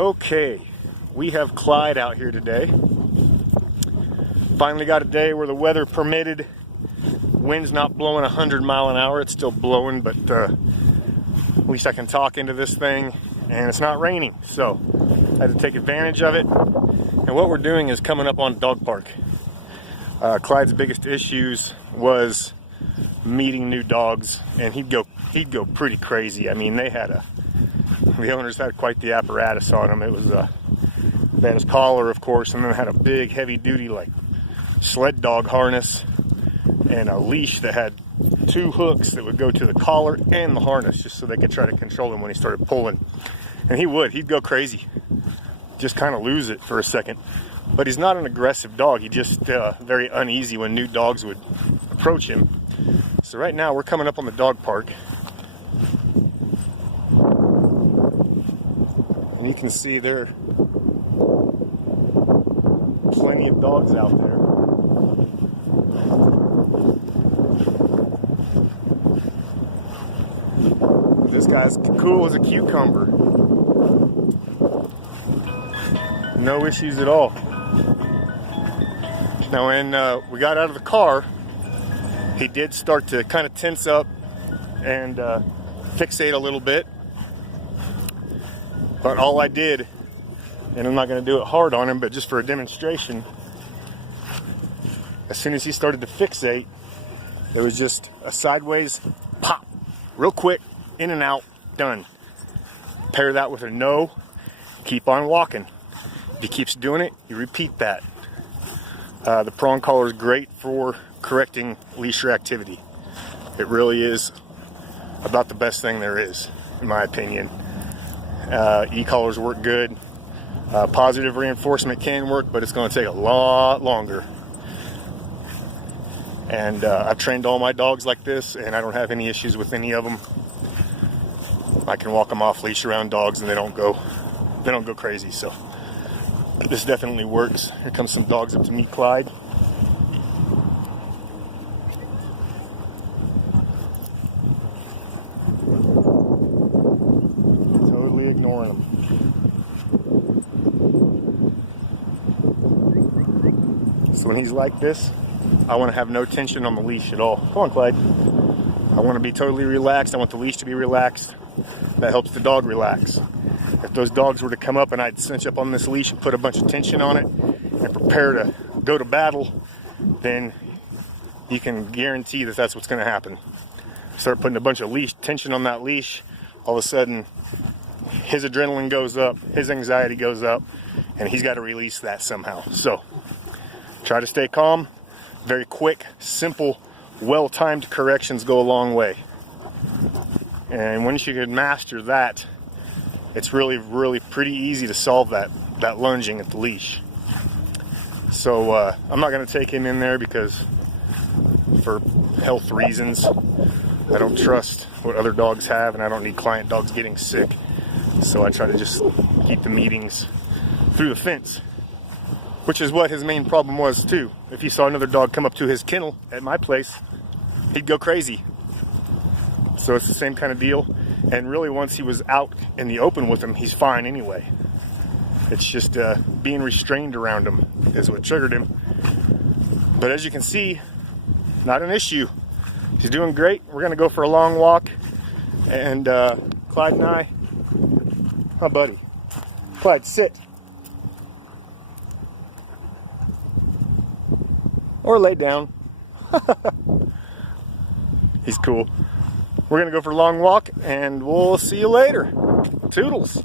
Okay, we have Clyde out here today. Finally got a day where the weather permitted. Wind's not blowing 100 miles an hour. It's still blowing, but at least I can talk into this thing, and it's not raining, so I had to take advantage of it. And what we're doing is coming up on a dog park. Clyde's biggest issues was meeting new dogs, and he'd go pretty crazy. I mean, the owners had quite the apparatus on him. It was they had his collar, of course, and then had a big heavy duty like sled dog harness and a leash that had 2 hooks that would go to the collar and the harness, just so they could try to control him when he started pulling. And he'd go crazy, just kind of lose it for a second. But he's not an aggressive dog. He just very uneasy when new dogs would approach him. So right now we're coming up on the dog park, and you can see there are plenty of dogs out there. This guy's cool as a cucumber. No issues at all. Now when we got out of the car, he did start to kind of tense up and fixate a little bit. But all I did, and I'm not going to do it hard on him, but just for a demonstration, as soon as he started to fixate, there was just a sideways pop, real quick, in and out, done. Pair that with a no, keep on walking. If he keeps doing it, you repeat that. The prong collar is great for correcting leash reactivity. It really is about the best thing there is, in my opinion. E-collars work good. Positive reinforcement can work, but it's going to take a lot longer. And I've trained all my dogs like this, and I don't have any issues with any of them. I can walk them off leash around dogs, and they don't go crazy. So this definitely works. Here comes some dogs up to meet Clyde. Totally ignoring them. So when he's like this, I want to have no tension on the leash at all. Come on, Clyde. I want to be totally relaxed. I want the leash to be relaxed. That helps the dog relax. If those dogs were to come up and I'd cinch up on this leash and put a bunch of tension on it and prepare to go to battle, then you can guarantee that that's what's going to happen. Start putting a bunch of leash tension on that leash, all of a sudden his adrenaline goes up, his anxiety goes up, and he's got to release that somehow. So try to stay calm. Very quick, simple, well-timed corrections go a long way. And once you can master that, it's really pretty easy to solve that lunging at the leash. So I'm not going to take him in there because for health reasons, I don't trust what other dogs have, and I don't need client dogs getting sick. So I try to just keep the meetings through the fence, which is what his main problem was too. If he saw another dog come up to his kennel at my place, he'd go crazy. So it's the same kind of deal. And really, once he was out in the open with him, he's fine anyway. It's just being restrained around him is what triggered him. But as you can see, not an issue. He's doing great. We're going to go for a long walk. And Clyde and I, oh buddy, Clyde, sit. Or lay down. He's cool. We're going to go for a long walk, and we'll see you later. Toodles.